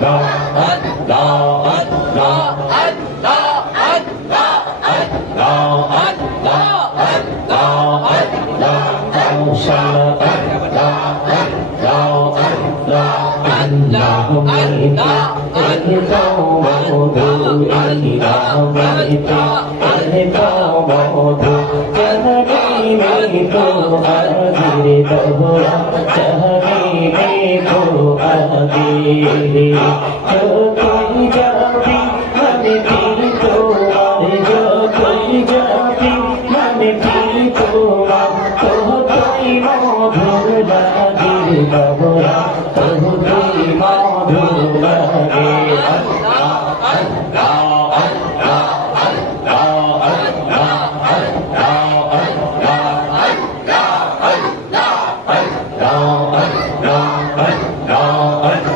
lo ân lo ân lo ân lo ân lo ân lo ân lo ân lo ân lo ân sao ân lo ân lo ân lo ân lo ân lo ân cao bao từ ân đạo ân cao ân cao bao từ ân đi mấy câu ân gì đâu রে যতই যাবি মানে দিল তোমার যতই যাবি মানে দিল তোমার ততই মধুর লাগে বাবরা ততই মধুর লাগে